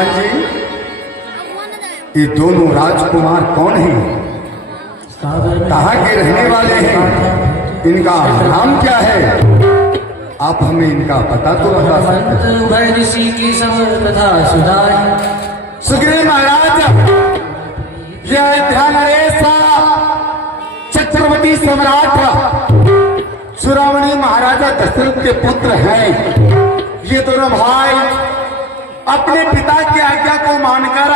श्रीमान जी, ये दोनों राजकुमार कौन हैं? कहाँ के रहने वाले हैं? इनका नाम क्या है? आप हमें इनका पता तो बता सकते हैं? सुग्रीव महाराज, यह अयोध्या नरेश छत्रपति सम्राट शिरोमणि महाराजा दशरथ के पुत्र हैं। ये दोनों भाई अपने पिता की आज्ञा को मानकर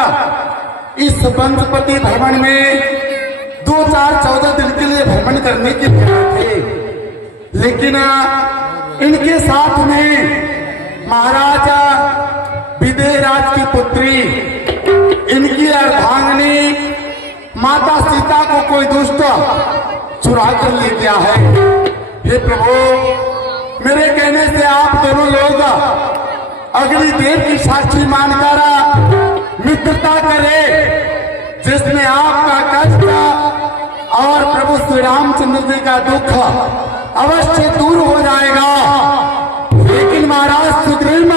इस पंचपति भ्रमण में 2-4-14 दिन के लिए भ्रमण करने के लिए थे, लेकिन इनके साथ में महाराजा विदेहराज की पुत्री, इनकी अर्धांगिनी माता सीता को कोई दुष्ट चुरा कर ले गया है। हे प्रभु, मेरे कहने से आप दोनों लोग अग्निदेव की साक्षी मानकर मित्रता करे, जिसमें आपका कष्ट और प्रभु श्री रामचंद्र जी का दुख अवश्य दूर हो जाएगा। लेकिन महाराज सुग्रीव,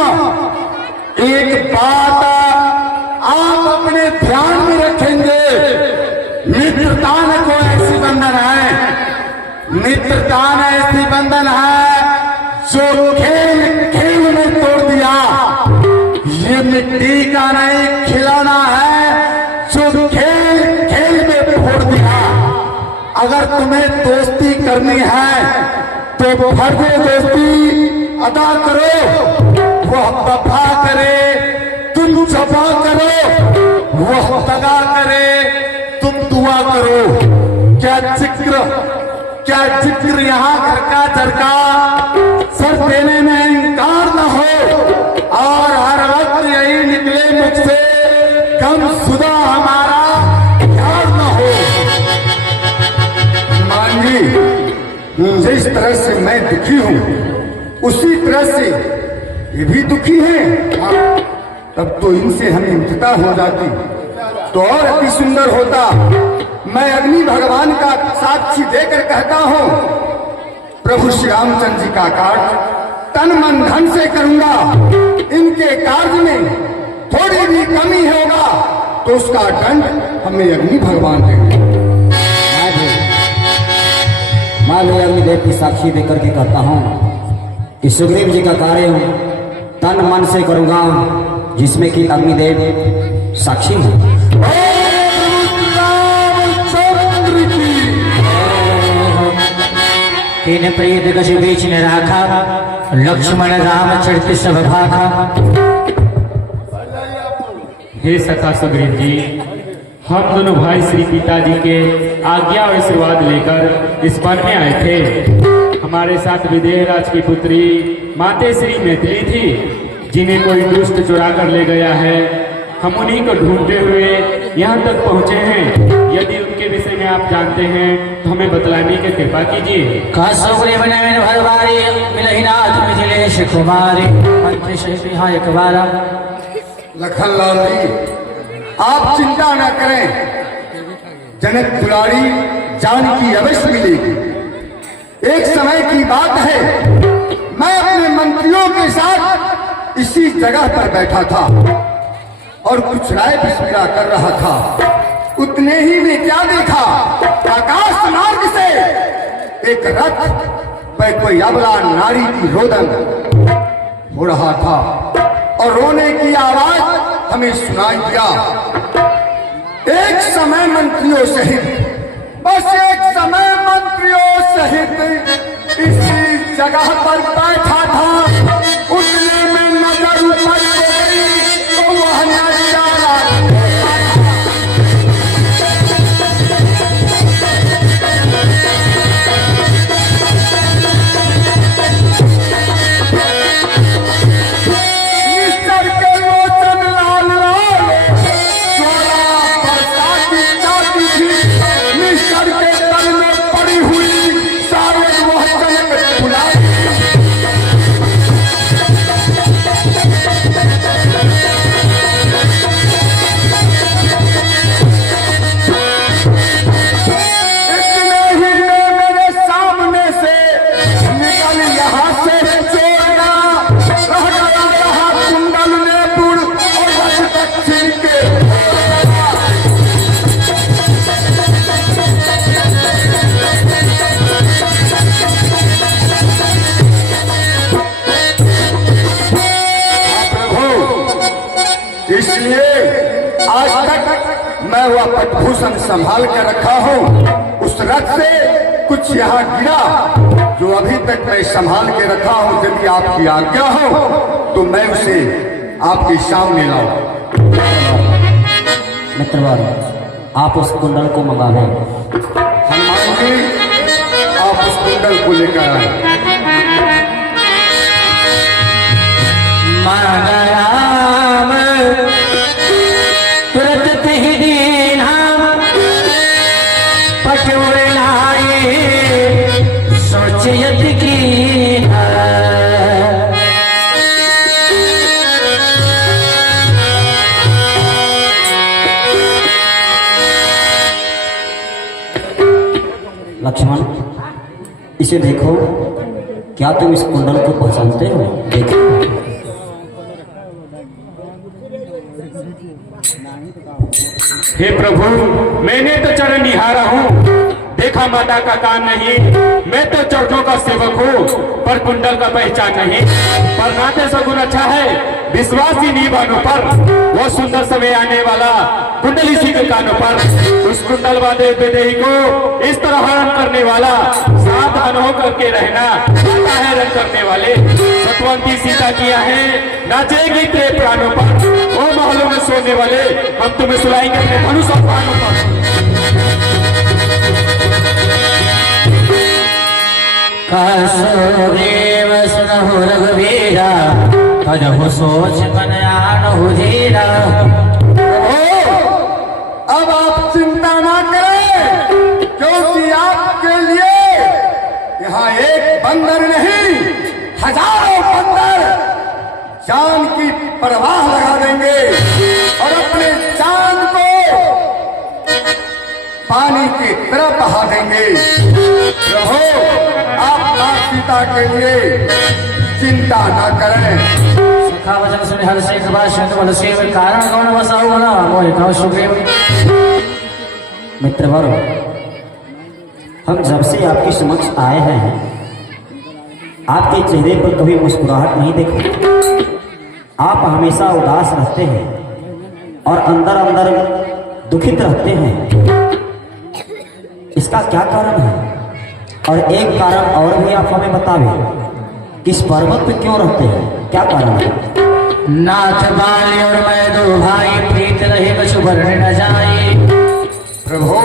एक बात आप अपने ध्यान में रखेंगे, मित्रता न कोई ऐसी बंधन है, मित्रता न ऐसी बंधन है जो खेल खेल में तोड़ दिया। ये मिट्टी का नहीं खिलौना है जो खेल खेल में फोड़ दिया। अगर तुम्हें दोस्ती करनी है तो फर्जे दोस्ती अदा करो, वह वफा करे तुम जफा करो, वह दगा करे तुम दुआ करो। क्या जिक्र यहाँ घर का झरका सर देने में इंकार न हो, और हर वक्त यही निकले मुझसे कम सुदा हमारा प्यार न हो। मान जी, जिस तरह से मैं दुखी हूँ उसी तरह से ये भी दुखी हैं। तब तो इनसे हमें मित्रता हो जाती तो और अति सुंदर होता। मैं अग्नि भगवान का साक्षी देकर कहता हूँ, प्रभु श्री रामचंद्र जी का कार्य तन मन धन से करूंगा। इनके कार्य में थोड़ी भी कमी होगा तो उसका दंड हमें अग्नि भगवान देंगे। मैं भी अग्निदेव की साक्षी देकर के कहता हूँ कि सुग्रीव जी का कार्य तन मन से करूंगा, जिसमें कि अग्निदेव साक्षी है। तीन प्रिय दिग्गज बीच ने राखा, लक्ष्मण राम चरित सब भाखा। हे सखा सुग्रीव जी, हम दोनों भाई श्री पिताजी के आज्ञा और आशीर्वाद लेकर इस वन में आए थे। हमारे साथ विदेहराज की पुत्री माते श्री मैथिली थी, जिन्हें कोई दुष्ट चुरा कर ले गया है। हम उन्हीं को ढूंढते हुए यहाँ तक पहुँचे हैं। यदि उनके विषय में आप जानते हैं तो हमें बतलाने की कृपा कीजिए। लखनलाल जी, आप चिंता न करें, जनक दुलारी जानकी अवश्य मिलेगी। एक समय की बात है, मैं अपने मंत्रियों के साथ इसी जगह पर बैठा था और कुछ राय विचार कर रहा था। उतने ही में क्या देखा, आकाश मार्ग से एक रथ पर कोई अबला नारी की रोदन हो रहा था और रोने की आवाज हमें सुनाई दिया। एक समय मंत्रियों सहित, बस एक समय मंत्रियों सहित इसी जगह पर बैठा था। उतने में नजर ऊपर गई तो वह नजारा मैं वह पटभूषण संभाल कर रखा हूँ। उस रथ से कुछ यहाँ गिरा जो अभी तक मैं संभाल के रखा हूँ। यदि आपकी आज्ञा हो तो मैं उसे आपके सामने लाऊं। मित्रवर, आप उस कुंडल को मंगावे। हनुमान जी, आप उस कुंडल को लेकर आए। मंगलाम तुरत ही दीना पटुलाए सोचियत की लक्ष्मण, इसे देखो। क्या तुम इस कुंडल को पहचानते हो? देखो। हे प्रभु, मैंने तो चरण निहारा हूँ, देखा माता का कान नहीं। मैं तो चरणों का सेवक हूँ, पर कुंडल का पहचान नहीं। पर नाते सगुन अच्छा है, विश्वास ही नहीं बानों पर। वो सुंदर समय आने वाला कुंडल इसी के कानों पर। उस कुंडल वादे विदेही को इस तरह हरण करने वाला सावधान होकर के रहना। आता है रंग करने वाले सतवंती सीता किया है, नाचेगी तेरे प्राणों पर। वो महलों में सोने वाले हम तुम्हें सुलाएंगे अपने धनुष और प्राणों पर। कसुदेव सुनहु रघुवीरा, तजहु सोच मन आनहु धीरा। अब आप चिंता ना करें, क्योंकि आपके लिए यहाँ एक बंदर नहीं, हजारों बंदर जान की परवाह लगा देंगे और अपने जान को पानी की तरफ बहा देंगे। प्रभु, आप मां सीता के लिए चिंता ना करें। सखा वचन सुन हर से कृपा सिंधु बल सेव कारण कौन बसाऊ बना मोहि कहो सुग्रीव। मित्रवर, हम जब से आपके समक्ष आए हैं, आपके चेहरे पर कभी मुस्कुराहट नहीं देखी। आप हमेशा उदास रहते हैं और अंदर अंदर दुखित रहते हैं। इसका क्या कारण है? और एक कारण और भी आप हमें बतावे, किस पर्वत पे क्यों रहते हैं? क्या कारण है? नाथ बाली और मैं दो भाई, प्रीत रहे कछु वर्ण न जाए। प्रभु,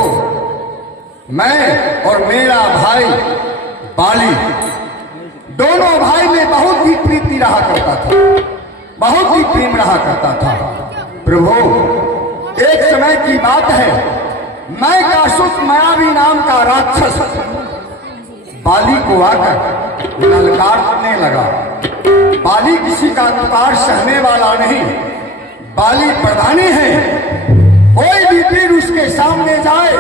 मैं और मेरा भाई बाली, दोनों भाई में बहुत ही प्रीति रहा करता था, बहुत ही प्रेम रहा करता था। प्रभु, एक समय की बात है, मैं कासुक मायावी नाम का राक्षस बाली को आकर ललकारने लगा। बाली किसी का पुकार सहने वाला नहीं, बाली प्रधानी है। कोई भी वीर उसके सामने जाए,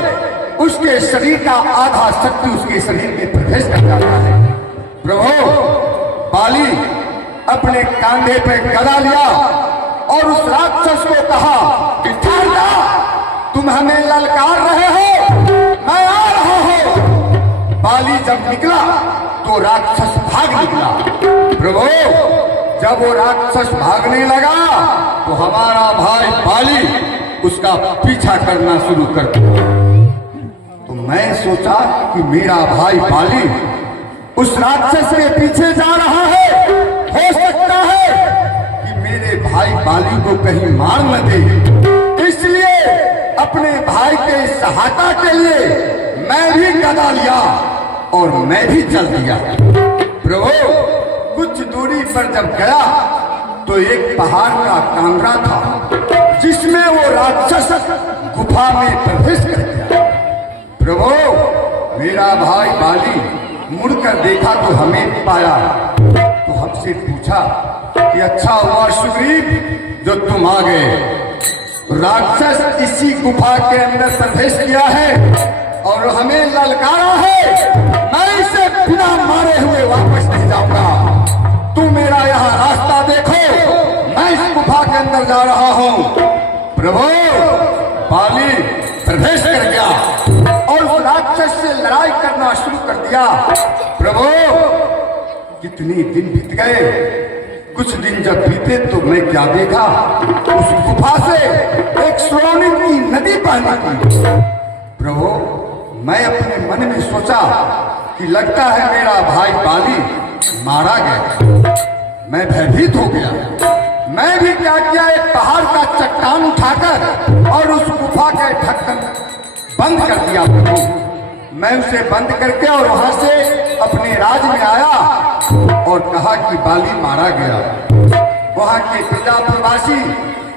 उसके शरीर का आधा शक्ति उसके शरीर में प्रवेश कर जाता है। प्रभु, बाली अपने कांधे पे गदा लिया और उस राक्षस को कहा कि ठहर, तुम हमें ललकार रहे हो, मैं आ रहा हूं। बाली जब निकला तो राक्षस भाग निकला। प्रभु, जब वो राक्षस भागने लगा तो हमारा भाई बाली उसका पीछा करना शुरू कर दिया। तो मैं सोचा कि मेरा भाई बाली उस राक्षस के पीछे जा रहा है, हो सकता है कि मेरे भाई बाली को कहीं मार न दे। इसलिए अपने भाई के सहायता के लिए मैं भी गदा लिया और मैं भी चल दिया। प्रभु, कुछ दूरी पर जब गया तो एक पहाड़ का कांगरा था, जिसमें वो राक्षस गुफा में प्रवेश कर गया। प्रभु, मेरा भाई बाली मुड़कर देखा तो हमें पाया, तो हमसे पूछा कि अच्छा हुआ सुग्रीव जो तुम आ गए। राक्षस इसी गुफा के अंदर प्रवेश किया है और हमें ललकारा है। मैं इसे बिना मारे हुए वापस नहीं जाऊंगा। तू मेरा यहाँ रास्ता देखो, मैं इस गुफा के अंदर जा रहा हूँ। प्रभु, बाली प्रवेश कर गया और उस राक्षस से लड़ाई करना शुरू कर दिया। प्रभु, कितने दिन बीत गए, कुछ दिन जब बीते तो मैं क्या देखा, उस गुफा से एक स्वर्णिम की नदी बह निकली। प्रभु, मैं अपने मन में सोचा कि लगता है मेरा भाई बाली मारा गया। मैं भयभीत हो गया। मैं भी क्या किया, एक पहाड़ का चट्टान उठाकर और उस गुफा का ढक्कन बंद कर दिया। प्रभु, मैं उसे बंद करके और वहां से अपने राज में आया और कहा कि बाली मारा गया। वहां के पिता प्रवासी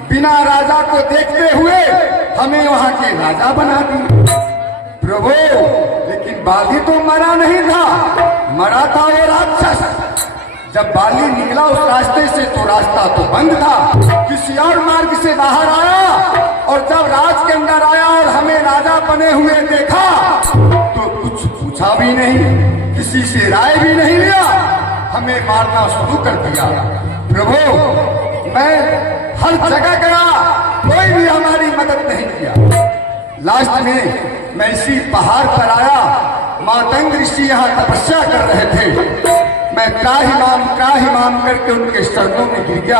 बिना राजा को देखते हुए हमें वहां के राजा बना दिए। प्रभु, लेकिन बाली तो मरा नहीं था, मरा था वो राक्षस। जब बाली निकला उस रास्ते से तो रास्ता तो बंद था, किसी और मार्ग से बाहर आया और जब राज के अंदर आया और हमें राजा बने हुए देखा तो कुछ पूछा भी नहीं, किसी से राय भी नहीं लिया, हमें मारना शुरू कर दिया। प्रभु, मैं हर जगह गया, कोई भी हमारी मदद नहीं किया। लास्ट में मैं इसी पहाड़ पर आया, मातंग ऋषि यहाँ तपस्या कर रहे थे। मैं त्राहिमाम करके उनके शरणों में गिर गया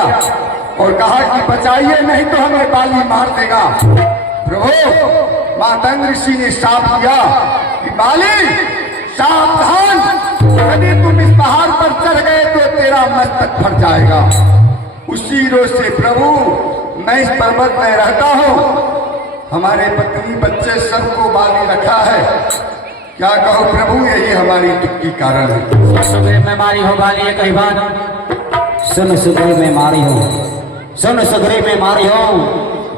और कहा कि बचाइए, नहीं तो हमें बाली मार देगा। प्रभु, मातंग ऋषि ने शाप दिया कि बाली सावधान, यदि तुम इस पहाड़ पर चढ़ गए तो तेरा मस्तक फट जाएगा। उसी रोज से प्रभु मैं इस पर्वत में रहता हूँ। हमारे पत्नी बच्चे सबको बाली रखा है। क्या कहो प्रभु, यही हमारी दुख की कारण है। सुग्रीव में मारी हो बाली कई बार, सुन सुग्रीव में मारी हो, सुन सुग्रीव में मारी हो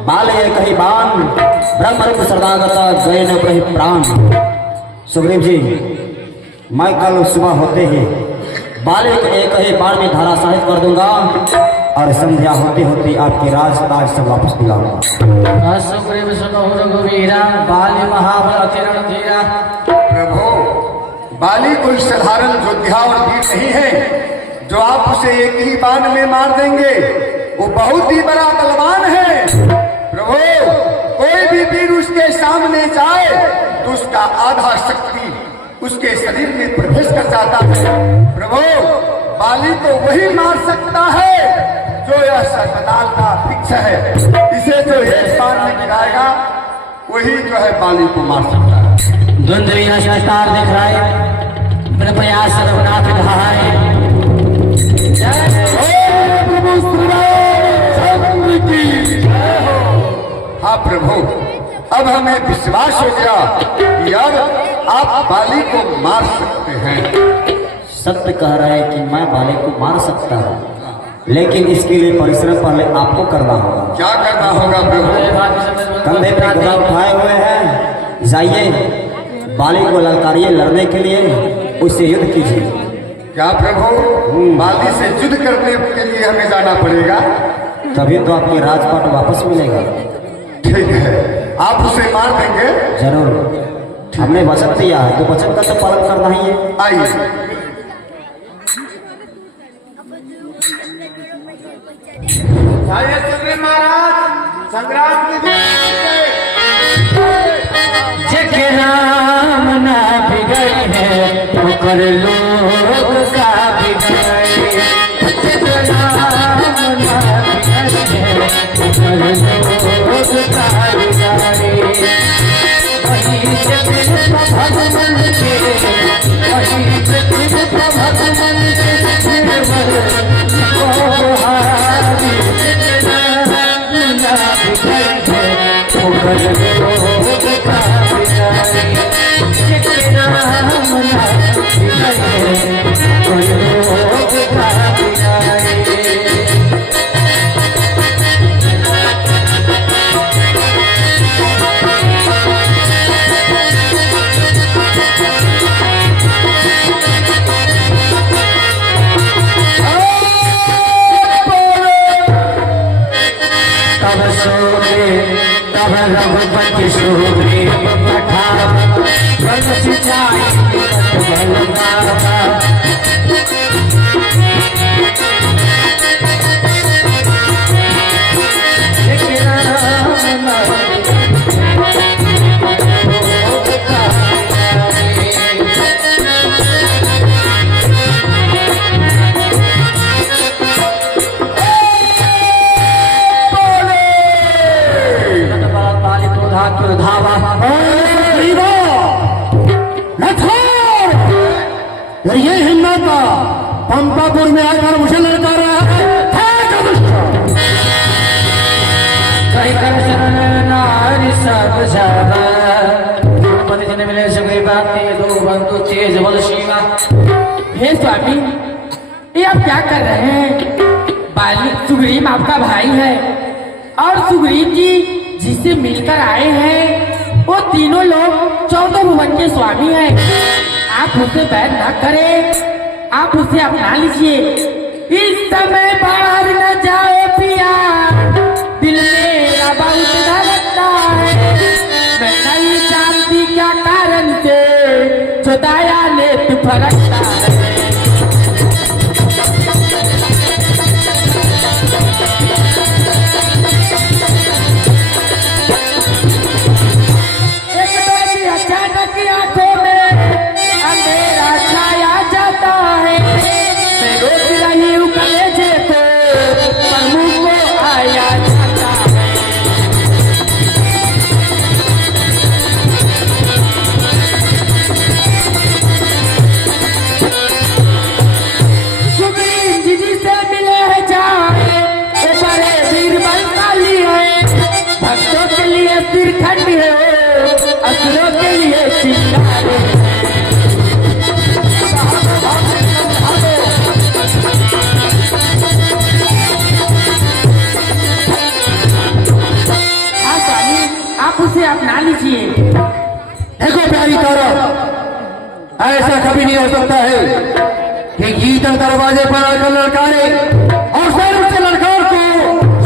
बाले कही बाण, ब्रह्म रूप सदागता गए न प्रहि प्राण। सुग्रीव जी, मैं कल सुबह होते ही बाले को एक ही बाण में धराशायित कर दूंगा और संध्या होती होती आपके राज ताज से वापस दिलाऊंगा। सुग्रीव सुनो रघुवीरा, बाली महाबल किरण धीरा। प्रभु, बाली कोई साधारण योद्धा और वीर नहीं है जो आप उसे एक ही बाण में मार देंगे। वो बहुत ही बड़ा बलवान है। प्रभु, कोई भी वीर उसके सामने जाए तो उसका आधा शक्ति उसके शरीर में प्रवेश कर जाता है। प्रभु, बाली को वही मार सकता है जो यह सर्वनाल का वृक्ष है। इसे जो एक बार में गिराएगा वही जो है बाली को मार सकता है। धुंधलीना संस्कार दिख रहा है, कृपया सर्वनाथ है। हाँ प्रभु, अब हमें विश्वास हो गया कि अब आप बाली को मार सकते हैं। सत्य कह रहा है कि मैं बाले को मार सकता हूँ, लेकिन इसके लिए परिश्रम पहले आपको करना होगा। क्या करना होगा प्रभु? कंधे पे गदा उठाए हुए हैं, जाइए बाली को ललकारिए, लड़ने के लिए उससे युद्ध कीजिए। क्या प्रभु, बाली से युद्ध करने के लिए हमें जाना पड़ेगा? तभी तो आपके राजपाट वापस मिलेगा। ठीक है, आप उसे मार देंगे? जरूर, हमने वचन दिया है तो वचन का तो पालन करना ही है। आइए। महाराज संग्राम जग नाम ना बिगड़ है तो कर लोग का बिगड़े। जग नाम ना बिगड़ है तो कर लोग का बिगड़े। वही जगत भगवान के, वही जगत भगवान के हारी। जग नाम ना बिगड़ है तो कर लोग का बिगड़े। जग नाम ना बिगड़ है तो लोग का बिगड़े। तब सोगे तब रघुपति सुग्रीव पठार, बल सिंचाई बल मारा। और ये हिम्मत पंपापुर में आकर मुझे लड़का रहा है जो दुष्ट। कहीं कर शरण नारी सब जावा पति जन मिले सगरी बातें दो बंधु तेज बल शिवा। हे स्वामी, ये आप क्या कर रहे हैं? बाली सुग्रीव आपका भाई है और सुग्रीव जी जिससे मिलकर आए हैं वो तीनों लोग 14 भुवन के स्वामी हैं। आप उसे बैर न करें, आप उसे अपना लीजिए। इस समय बाहर न जाओ पिया, दिल मेरा बहुत धड़कता है। मैं नहीं जानती क्या कारण से जो दाया ने फरकता है। अचानक आंखों में अंधेरा छाया जाता है। मैं रोक रही हूँ कलेजे को, पर मुंह को आया जाता है। सुग्रीव जी से मिले हैं जाए, वो बड़े वीर बलशाली है। भक्तों के लिए सिरखंड है, असुरों के लिए चिंगारे। हाँ स्वामी, आप उसे अपना लीजिए। देखो प्यारी तारा, ऐसा कभी नहीं हो सकता है कि गीता दरवाजे पर आकर लड़कारे और फिर उससे लड़कार को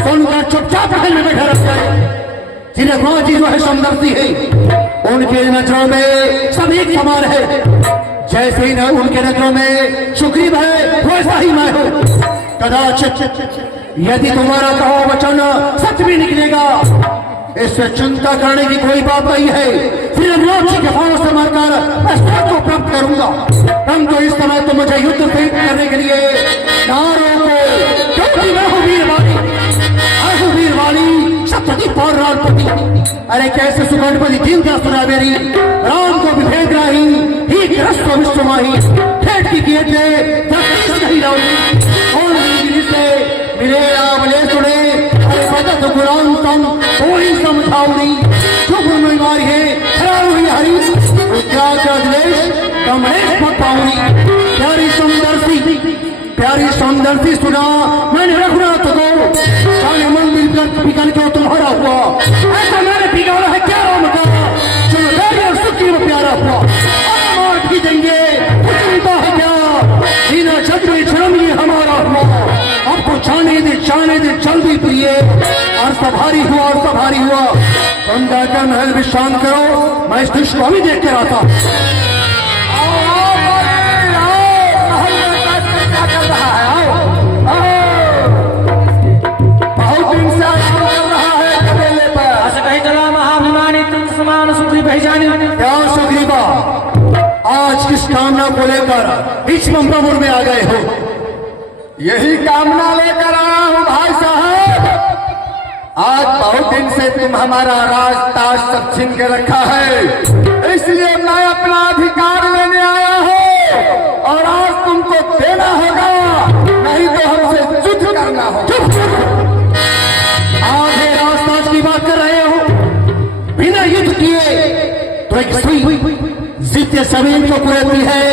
सुनकर चुपचाप महल में बैठा रख जाए। जिन्हें राजी जो है समदर्शी है, उनके नजरों में सब एक समान है। जैसे ही न उनके नजरों में सुग्रीव है, वैसा ही मैं हूँ। कदाचित यदि तुम्हारा कहा वचन सच भी निकलेगा, इससे चिंता करने की कोई बात नहीं है। फिर अमराक्षी के फांस से मारकर मैं स्वर्ग को प्राप्त करूंगा। हम तो इस समय तो मुझे युद्ध से करने के लिए नारों को, क्योंकि मैं हूँ वीरवाणी, मैं हूँ वीरवाणी सप्तति पौराणपति। अरे कैसे सुगणपति दिन क्या सुना मेरी, राम को विभेद राही ही ग्रस्त विश्वमाही, खेत की किए थे नहीं लाऊंगी। और से मिले आवले सुने, अरे पता तो गुलाम तुम कोई समझाऊंगी। जो गुरमारी है खराब हुई हरी, क्या देश कमलेश मत पाऊंगी। प्यारी सौंदर्शी सुना मैंने रघुनाथ को, जाने मंदिर बिगड़ के तुम्हारा हुआ। ऐसा मैंने बिगाड़ा है क्या राम का, चलो और सुखी में प्यारा हुआ। मार भी देंगे चिंता है क्या, बिना जग में जन्म ये हमारा हुआ। आपको जाने दे जल्दी प्रिय, और सभारी हुआ। तुम जाकर महल विश्राम करो, मैं इस दृश्य को भी देख कर आता। क्या सुग्रीवा, आज किस कामना को लेकर इस पंपापुर में आ गए हो? यही कामना लेकर आया हूँ भाई साहब। आज बहुत दिन से तुम हमारा राज ताज सब छीन के रखा है, इसलिए मैं अपना अधिकार लेने आया हूँ। और आज तुमको देना होगा, नहीं तो हमसे युद्ध करना होगा। आधे राज की बात कर रहे हो, बिना युद्ध किए तो एक सुई जितने जमीन को कुरेती है,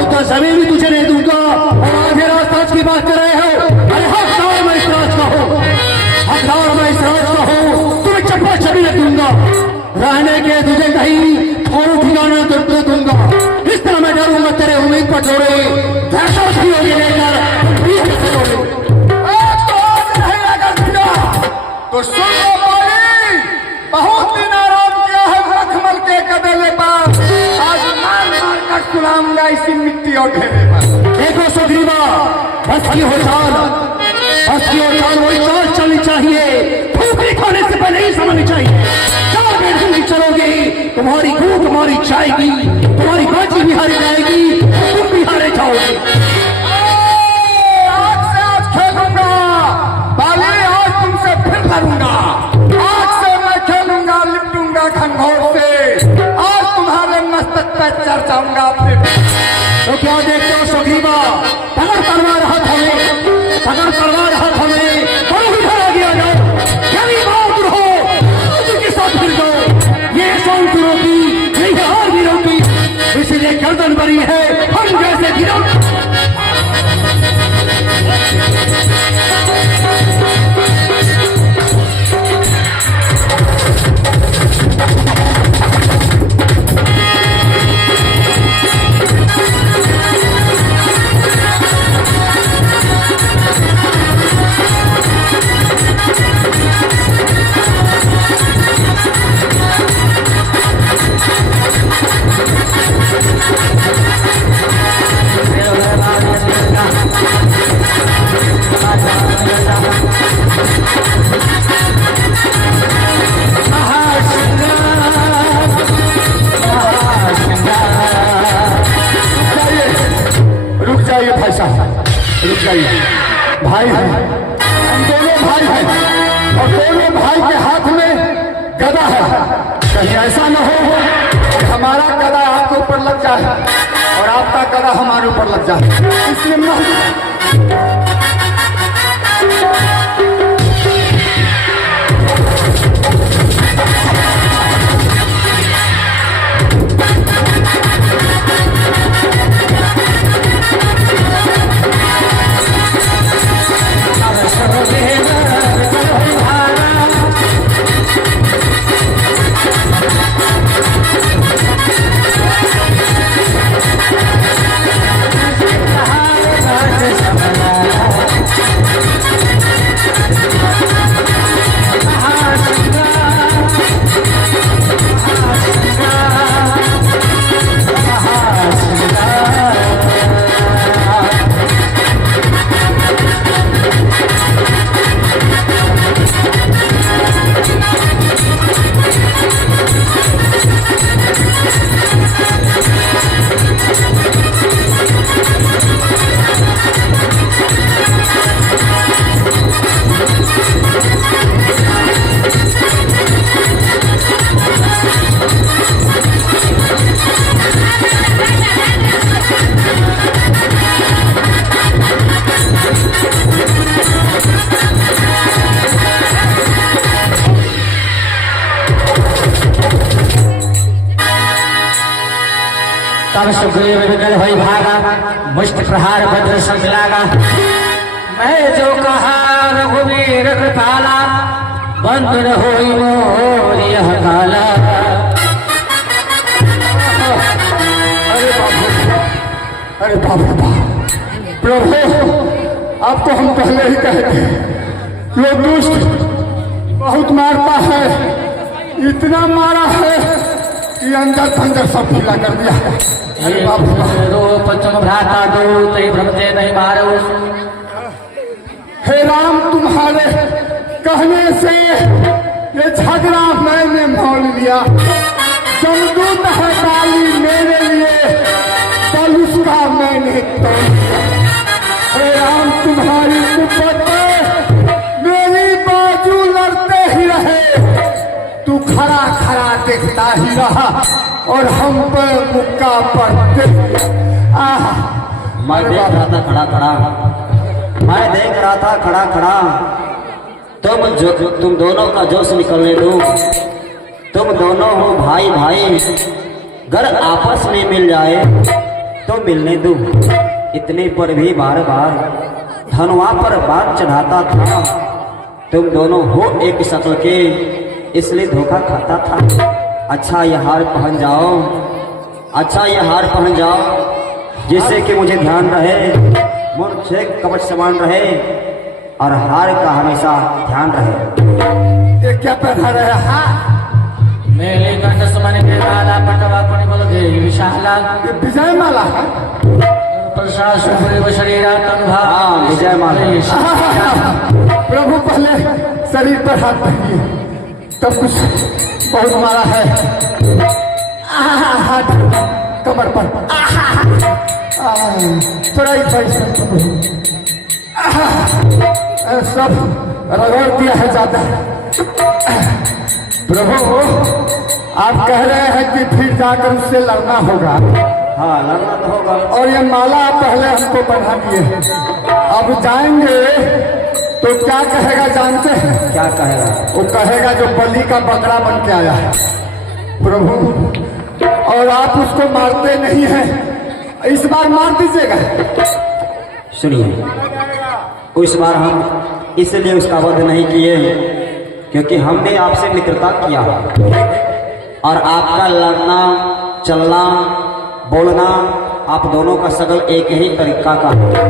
उतना जमीन भी तुझे नहीं दूंगा। और आधे राज की बात कर रहे हो, अरे हकदार मैं इस राज का हूँ, हकदार मैं इस राज का हूँ। तुम्हें चप्पा चबी नहीं दूंगा, रहने के तुझे कहीं थोड़ा ठिकाना दे दूंगा। इस तरह मैं डरूंगा तेरे उम्मीद पर छोड़े दहशत भी होगी लेकर तो सुन लो पाली, बहुत दिन आराम किया है मखमल के कदले पर, आज मार मार कर सुनाऊंगा इसी मिट्टी और ढेरे पर। देखो सुग्रीवा, बस की हो चाल वही चाल चलनी चाहिए। ठोकरी खाने से पहले ही समझनी चाहिए। 4 दिन चलोगी, तुम्हारी गू तुम्हारी जाएगी, तुम्हारी बाजी भी हारी जाएगी, तुम भी हारे जाओगे। आज से आज खेलूंगा बाली, आज तुमसे फिर लड़ूंगा। आज से मैं खेलूंगा, लिपटूंगा खंघोर से, आज तुम्हारे मस्तक पर चढ़ जाऊंगा। फिर तो क्या देखते सुग्रीवा, पकड़ तलवार हाथ हमें, पकड़ तलवार हाथ हमें, और उधर आ गया जाओ, यदि बहादुर हो उनके साथ फिर जाओ। ये शौकीरों की नहीं है और वीरों की, इसलिए गर्दन बरी है हम जैसे वीरों। रुक जाइए भाई साहब, रुक जाइए। भाई हैं, हम दोनों भाई हैं और दोनों भाई के हाथ में गदा है। कहीं ऐसा न हो कि हमारा गदा आपके ऊपर लग जाए और आपका गदा हमारे ऊपर लग जाए, इसलिए मैं तब सुग्रीव विकल भई भागा, मुष्ट प्रहार भद्र संग लागा। मैं जो कहा रघुवीर कृपाला, बंद न होई मोर यह काला। अरे बाप रे बाप, प्रभु अब तो हम पहले ही कहे थे, लोग दुष्ट बहुत मारता है, इतना मारा है कि अंदर अंदर सब ढीला कर दिया। अरे बाप रे बाप, दो पंचम भ्राता दो तय भ्रमते नहीं मारो। हे राम तुम्हारे कहने से ये झगड़ा मैंने मोल लिया। जमदूत है काली मेरे लिए, कल उसका मैंने तोड़ दिया। हे राम तुम्हारी कुपत मेरी बाजू लड़ते ही रहे, तू खड़ा खड़ा देखता ही रहा और हम पे मुक्का पड़ते। मैं देख रहा था खड़ा खड़ा, मैं देख रहा था खड़ा खड़ा, तुम दोनों का जोश निकलने दो। तुम दोनों हो भाई भाई, अगर आपस में मिल जाए तो मिलने दो। इतने पर भी बार बार धनुआ पर बात चढ़ाता था। तुम दोनों हो एक शक्ल के, इसलिए धोखा खाता था। अच्छा ये हार पहन जाओ, अच्छा ये हार पहन जाओ, जिससे कि मुझे ध्यान रहे, मुझे कवच समान रहे और हार का हमेशा ध्यान रहे। ये क्या पहना रहे? हाँ, मेले कंठ सुमन के माला, पटवा पुण्य बल दे विशाला। ये विजय माला है। प्रसाद सुग्रीव शरीरा तंभा। हाँ, विजय माला। प्रभु पहले शरीर पर हाथ रखिए, तब कुछ बहुत मारा है। हाथ कमर पर, थोड़ा ही पैसा सब रगड़ दिया है ज्यादा। प्रभु आप कह रहे हैं कि फिर जाकर उससे लड़ना होगा। हाँ लड़ना तो होगा। और ये माला पहले हमको पहना दिए हैं, अब जाएंगे तो क्या कहेगा जानते हैं? क्या कहेगा? वो कहेगा जो बलि का बकरा बन के आया है प्रभु, और आप उसको मारते नहीं हैं, इस बार मार दीजिएगा। सुनिए, इस बार हम इसलिए उसका वध नहीं किए क्योंकि हमने आपसे मित्रता किया और आपका लड़ना चलना बोलना आप दोनों का सगल एक ही तरीका का है।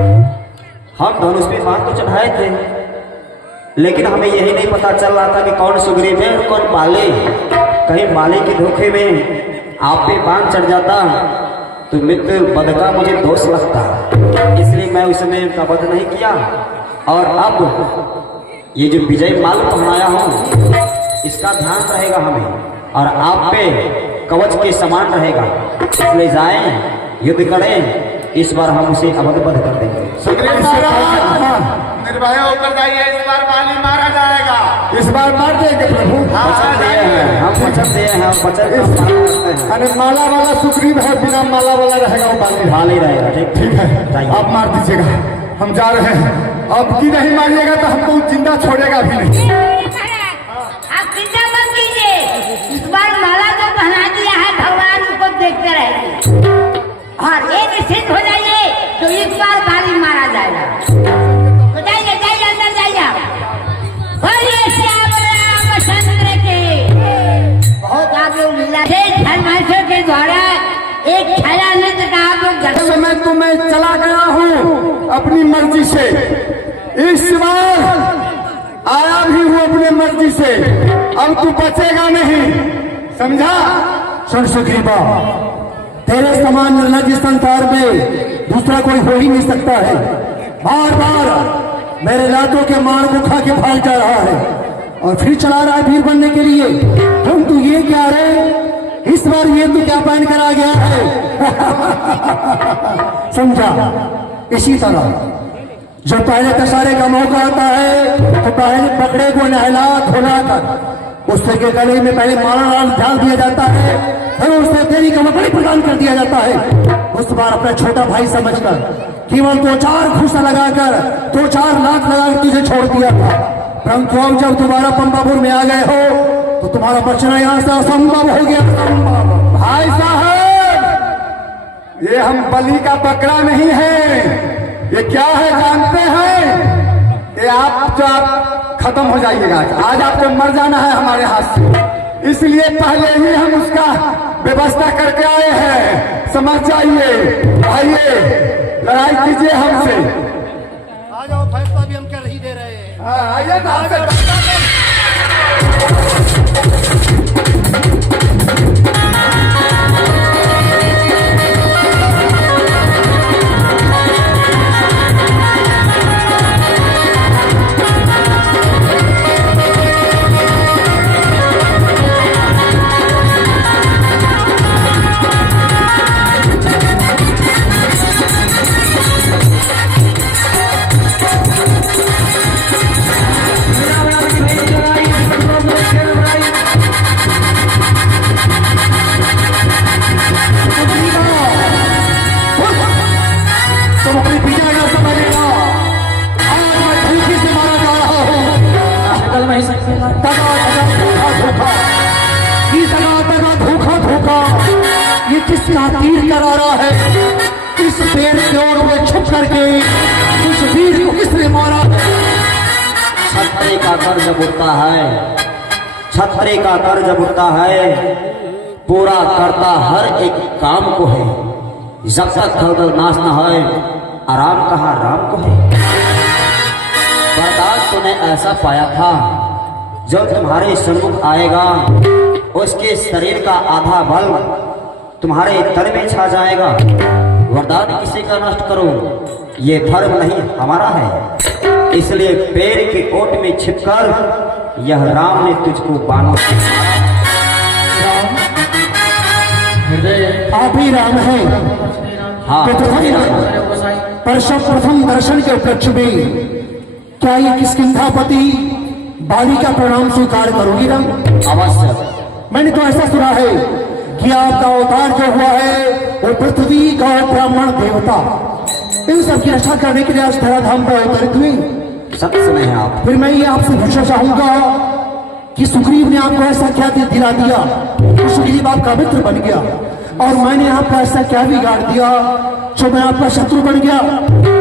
हम धनुष पे बाण तो चढ़ाए थे, लेकिन हमें यही नहीं पता चल रहा था कि कौन सुग्रीव है और कौन बाले। कहीं बाले के धोखे में आप पे बाण चढ़ जाता तो मित्र वध का मुझे दोष लगता, इसलिए मैं उस समय उनका वध नहीं किया। और अब ये जो विजय माल पहनाया हूँ इसका ध्यान रहेगा हमें, और आप पे कवच के समान रहेगा, इसलिए जाएं युद्ध करें, इस बार हम उसे अवध वध कर देंगे। सुग्रीव निर्भय होकर जाइए, इस बार बाली मारा जाएगा, इस बार मार देंगे प्रभु। वचन दिए हैं, हम वचन दिए हैं, हम वचन का पालन करते हैं। अरे माला वाला सुग्रीव है, बिना माला वाला रहेगा वो बाली भाले रहेगा। ठीक है, आप मार दीजिएगा, हम जा रहे हैं। अब की नहीं मारिएगा तो हमको जिंदा छोड़ेगा भी नहीं। आप चिंता मत कीजिए, इस बार माला जो पहना दिया है भगवान उसको देखते रहेंगे, और ये निश्चित हो जाइए तो इस बार बाली मारा जाएगा। तो जाइए जाइए अंदर जाइए। बोलिए श्याम रामचंद्र के। बहुत आगे लीला से धर्माशय के द्वारा एक छायानंद का आप लोग समय तो मैं चला गया हूँ अपनी मर्जी से, इस बार आया भी हूँ अपनी मर्जी से, अब तू बचेगा नहीं, समझा? सुन सुग्रीवा, तेरे समान निर्लज संसार में दूसरा कोई हो ही नहीं सकता है। बार बार मेरे लातों के मार को खा के भाग जा रहा है और फिर चला रहा है वीर बनने के लिए। हम तू ये क्या रे, इस बार ये तो क्या पहन कर आ गया है? समझा? इसी तरह जब पहले दशहरे का मौका आता है तो पहले बकरे को नहला धुला कर उससे के गले में पहले माला डाल दिया जाता है, फिर उससे तेरी का मकड़ी प्रदान कर दिया जाता है। उस बार अपना छोटा भाई समझकर केवल 2-4 घूसा लगाकर 2-4 लाख लगाकर तुझे छोड़ दिया था, परंतु हम जब दोबारा पंपापुर में आ गए हो तो तुम्हारा बचना यहाँ से असंभव हो गया। भाई साहब, ये हम बलि का बकरा नहीं है, ये क्या है जानते हैं? ये आप खत्म हो जाइएगा, आज आपको मर जाना है हमारे हाथ से, इसलिए पहले ही हम उसका व्यवस्था करके आए हैं, समझ जाइए। आइए लड़ाई कीजिए हमसे। आ जाओ, फैसला भी हम कर ही दे रहे हैं। आइए ना। तुम अपनी पीछे लगा समझेगा, आज मैं धूखी से मारा जा रहा हूँ। धोखा धोखा ये किसका तीर करा रहा है? इस पेड़ की ओर में छुप करके उस वीर को किसने मारा? छत्री का कर जब उठता है, छत्री का कर जब उठता है, पूरा करता हर एक काम को है। जब तक खलदल नाश न है, आराम कहाँ राम को है। वरदान तूने ऐसा पाया था, जो तुम्हारे सम्मुख आएगा उसके शरीर का आधा बल तुम्हारे तन में छा जाएगा। वरदान किसी का नष्ट करो, ये धर्म नहीं हमारा है, इसलिए पेड़ के ओट में छिपकर यह राम ने तुझको बाणों से मारा। आप ही राम है। हाँ, पर प्रथम दर्शन के उपलक्ष्य में क्या ये किष्किंधापति बाली का प्रणाम स्वीकार करोगी राम? अवश्य। मैंने तो ऐसा सुना है कि आपका अवतार जो हुआ है वो पृथ्वी का ब्राह्मण देवता इन सब की रक्षा करने के लिए आज धराधाम पर अवतरित हुई। सत्य समय है आप। फिर मैं ये आपसे पूछना चाहूंगा कि सुग्रीव ने आपको ऐसा क्या दिला दिया कि सुग्रीव आपका मित्र बन गया, और मैंने आपका ऐसा क्या बिगाड़ दिया जो मैं आपका शत्रु बन गया,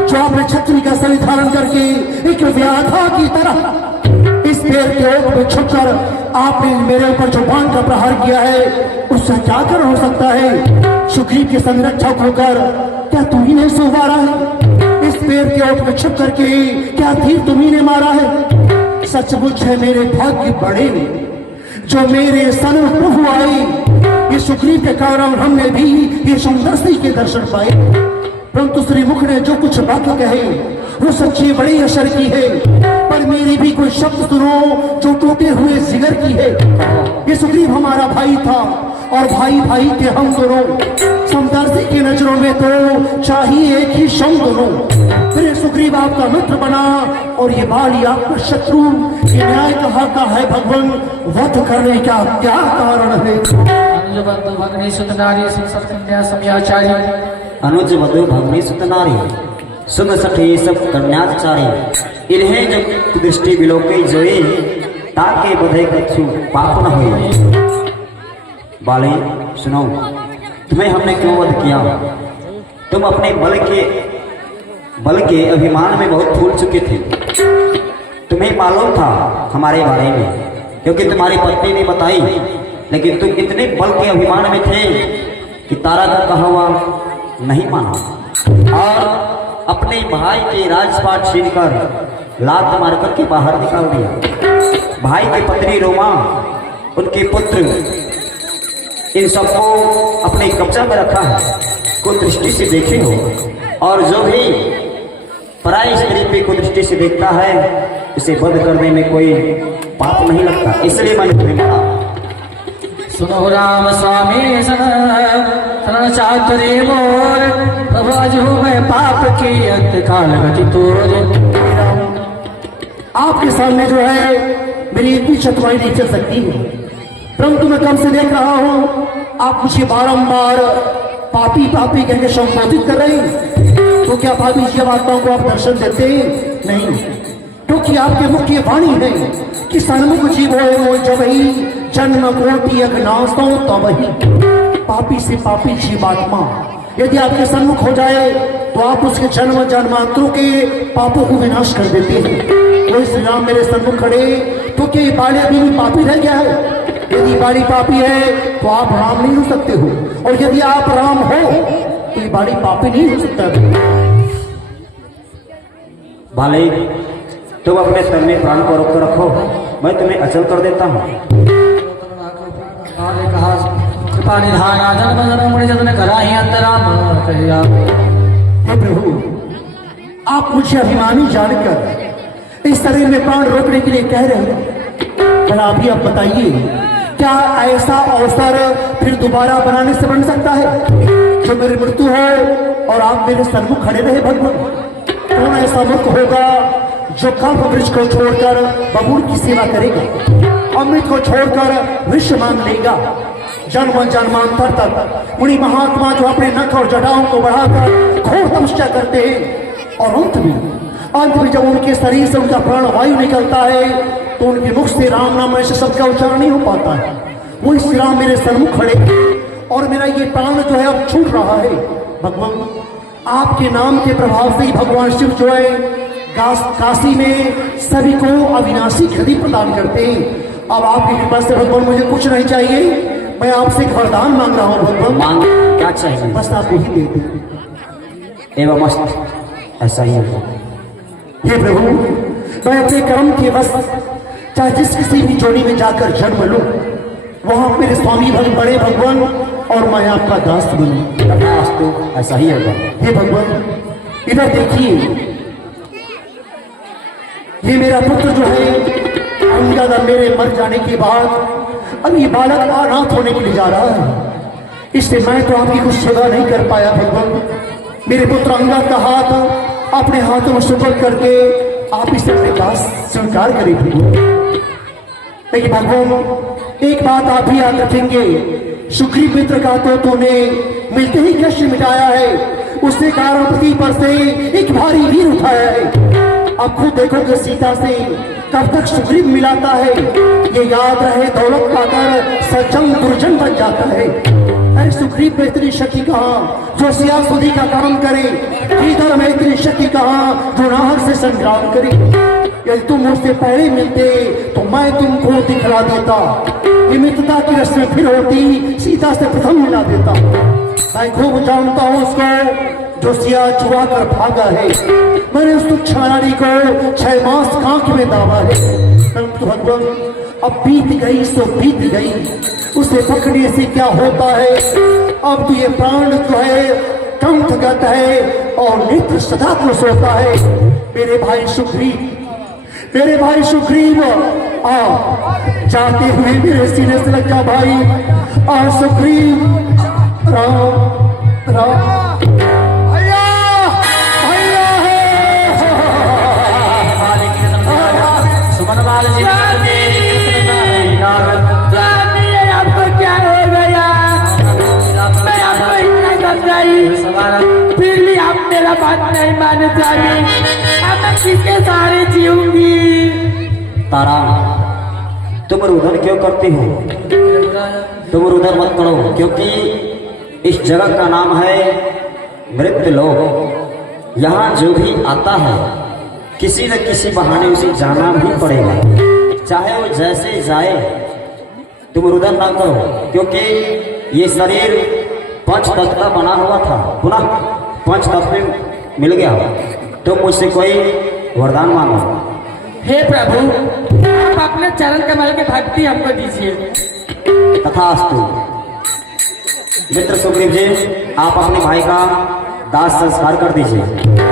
जो आपने क्षत्रिय का शरीर धारण करके एक व्याधा की तरह इस पेड़ के ओट में छुपकर आपने मेरे ऊपर जो बाण का प्रहार किया है उससे क्या कर हो सकता है। सुग्रीव के संरक्षक होकर क्या तुम ही ने सुवारा है? इस पेड़ के ओट में छुप करके क्या तीर तुम ही ने मारा है? सचमुच है मेरे भाग्य बड़े जो मेरे सन्मुख प्रभु आए। ये सुग्रीव के कारण हमने भी ये सुंदरसी के दर्शन पाए, परंतु श्री मुख ने जो कुछ वाक्य कहे वो सच्ची बड़ी असर की है, पर मेरी भी कोई शब्द सुनो जो टूटे हुए जिगर की है। ये सुग्रीव हमारा भाई था और भाई भाई के हम दोनों, समदर्शी की नजरों में तो चाहिए एक ही शम दोनों। फिर ये सुग्रीव आपका मित्र बना और ये बाली आपका शत्रु। ये न्याय कहाँ का है भगवान? वध करने का क्या कारण है? अनुज बंधु भगनी सुत नारी संसद कन्या समयाचारी अनुज वधु भगनी सुत नारी सुन सठी सब कन्याचारी इन्हें जब दृष्टि बिलोके जोए ताके बधे कछु पाप न होए। बाले सुनो, तुम्हें हमने क्यों वध किया? तुम अपने बल के अभिमान में बहुत फूल चुके थे। तुम्हें मालूम था हमारे बारे में क्योंकि तुम्हारी पत्नी ने बताई, लेकिन तुम इतने बल के अभिमान में थे कि तारा का कहा हुआ नहीं माना और अपने भाई के राजपाट छीनकर लात मारकर के बाहर निकाल दिया। भाई की पत्नी रोमा, उनके पुत्र, इन सबको अपने कब्जा में रखा है। को दृष्टि से देखे हो, और जो भी पराई स्त्री पे को दृष्टि से देखता है उसे वध करने में कोई पाप नहीं लगता, इसलिए मैंने तुम्हें मारा। सुनो राम स्वामी शरण चातुरी मोर प्रभु आज हूँ मैं पाप की अंत काल गति तोर। आपके सामने जो है मेरी इतनी चतुराई नहीं चल सकती है, परंतु मैं कब से देख रहा हूं आप मुझे बारंबार पापी पापी कहकर संबोधित कर रहे हैं। तो क्या पापी जी आत्माओं को आप दर्शन देते नहीं? क्योंकि आपके मुख्य वाणी है कि सन्मुख जीव हो जब ही जन्म कोटि अघनासो तब ही। पापी से पापी जीवात्मा यदि आपके सन्मुख हो जाए तो आप उसके जन्म जन्मांतरों के पापों को विनाश कर देते हैं। वो श्री राम मेरे सन्मुख खड़े तो क्या ये बाड़ी अभी भी पापी रह गया है? यदि बाड़ी पापी है तो आप राम नहीं हो सकते हो, और यदि आप राम हो तो ये बाड़ी पापी नहीं हो सकता। बाले, तुम अपने तन में प्राण को रोक कर रखो, मैं तुम्हें अचल कर देता हूँ। कृपा निधान जन्म करा ही अंतराम। हे प्रभु, आप मुझे अभिमानी जानकर इस शरीर में प्राण रोकने के लिए कह रहे हैं, भला अभी आप बताइए क्या ऐसा अवसर फिर दोबारा बनाने से बन सकता है जो मेरी मृत्यु हो और आप मेरे सन्मुख खड़े रहे? भगवान, कौन ऐसा मूर्ख होगा जो कल्प वृक्ष को छोड़कर बबूल की सेवा करेगा, अमृत को छोड़कर विष मांग लेगा? जन्म जन्मांतर तक मुनि महात्मा जो अपने नख और जटाओं को बढ़ाकर घोर तपस्या करते हैं, और अंत में जब उनके शरीर से उनका प्राण वायु निकलता है तो उनके मुख से राम नाम ऐसे शब्द का उच्चारण नहीं हो पाता है। वो श्री राम मेरे सन्मुख खड़े और मेरा ये प्राण जो है अब छूट रहा है। भगवान, आपके नाम के प्रभाव से ही भगवान शिव जो है काशी में सभी को अविनाशी गति प्रदान करते हैं। अब आपकी कृपा से भगवान मुझे कुछ नहीं चाहिए, मैं आपसे एक वरदान मांग रहा हूँ। भगवान, मांग, क्या चाहिए? बस आप यही दे दें। एवं मस्त, ऐसा ही होगा। हे प्रभु, मैं अपने कर्म के बस चाहे जिस किसी भी जोड़ी में जाकर जन्म लूं, वहां मेरे स्वामी बड़े भगवान और मैं आपका दास बनूं। ऐसा ही होगा। हे भगवान, इधर देखिए, ये मेरा पुत्र जो है अंगद मेरे मर जाने के बाद अब ये बालक अनाथ होने के लिए जा रहा है, इसलिए मैं तो आपकी कुछ सेवा नहीं कर पाया। भगवान, मेरे पुत्र अंगद का हाथ अपने हाथों में सुपर्द करके आप इसे अपने दास स्वीकार करें। लेकिन भगवान, एक बात आप भी याद रखेंगे, सुग्रीव मित्र का तो तूने मिलते ही कष्ट मिटाया है, उसने गारवती पर से एक भारी वीर उठाया है। अब खुद देखोगे सीता से कब तक सुग्रीव मिलाता है। ये याद रहे दौलत पाकर सज्जन दुर्जन बन जाता है। अरे सुग्रीव में इतनी शक्ति कहाँ जो सिया सुधी का काम करे, इधर में इतनी शक्ति कहाँ जो नाहक से संग्राम करे। यदि तुम मुझसे पहले मिलते तो मैं तुमको दिखला देता, ये मित्रता की रस्में फिर होती, सीता से प्रथम मिला देता। मैं खूब जानता हूँ उसको जो सिया चुरा कर भागा है। मैंने उस तुच्छ नारी को 6 मास कांख में दावा है। परंतु भगवान अब बीत गई सो बीत गई, उसे पकड़ने से क्या होता है। अब तो ये प्राण जो है कंठगत है और नेत्र सदा को सोता है। मेरे भाई सुग्रीव, मेरे भाई सुग्रीव आ जाते हुए मेरे सीने से लग जा भाई। आ सुग्रीव, राम राम भैया भैया सुमन लाल जी आपको क्या हो गया? मैं आपको इतना समझाई, फिर भी आप मेरा बात नहीं माने चाहिए। अब मैं किसके सहारे जीऊंगी? तारा, तुम रुदन क्यों करती हो? तुम रुदन मत करो, क्योंकि इस जगह का नाम है मृत्यु लोक। यहाँ जो भी आता है किसी न किसी बहाने उसे जाना भी पड़ेगा, चाहे वो जैसे जाए। तुम रुदन ना करो, क्योंकि ये शरीर पंच तत्व का बना हुआ था, पुनः पंच तत्व में मिल गया। तुम मुझसे कोई वरदान मांगो। हे प्रभु, आप अपने चरण कमल के भक्ति हमको दीजिए। तथास्तु। मित्र सुग्रीव जी, आप अपने भाई का दाह संस्कार कर दीजिए।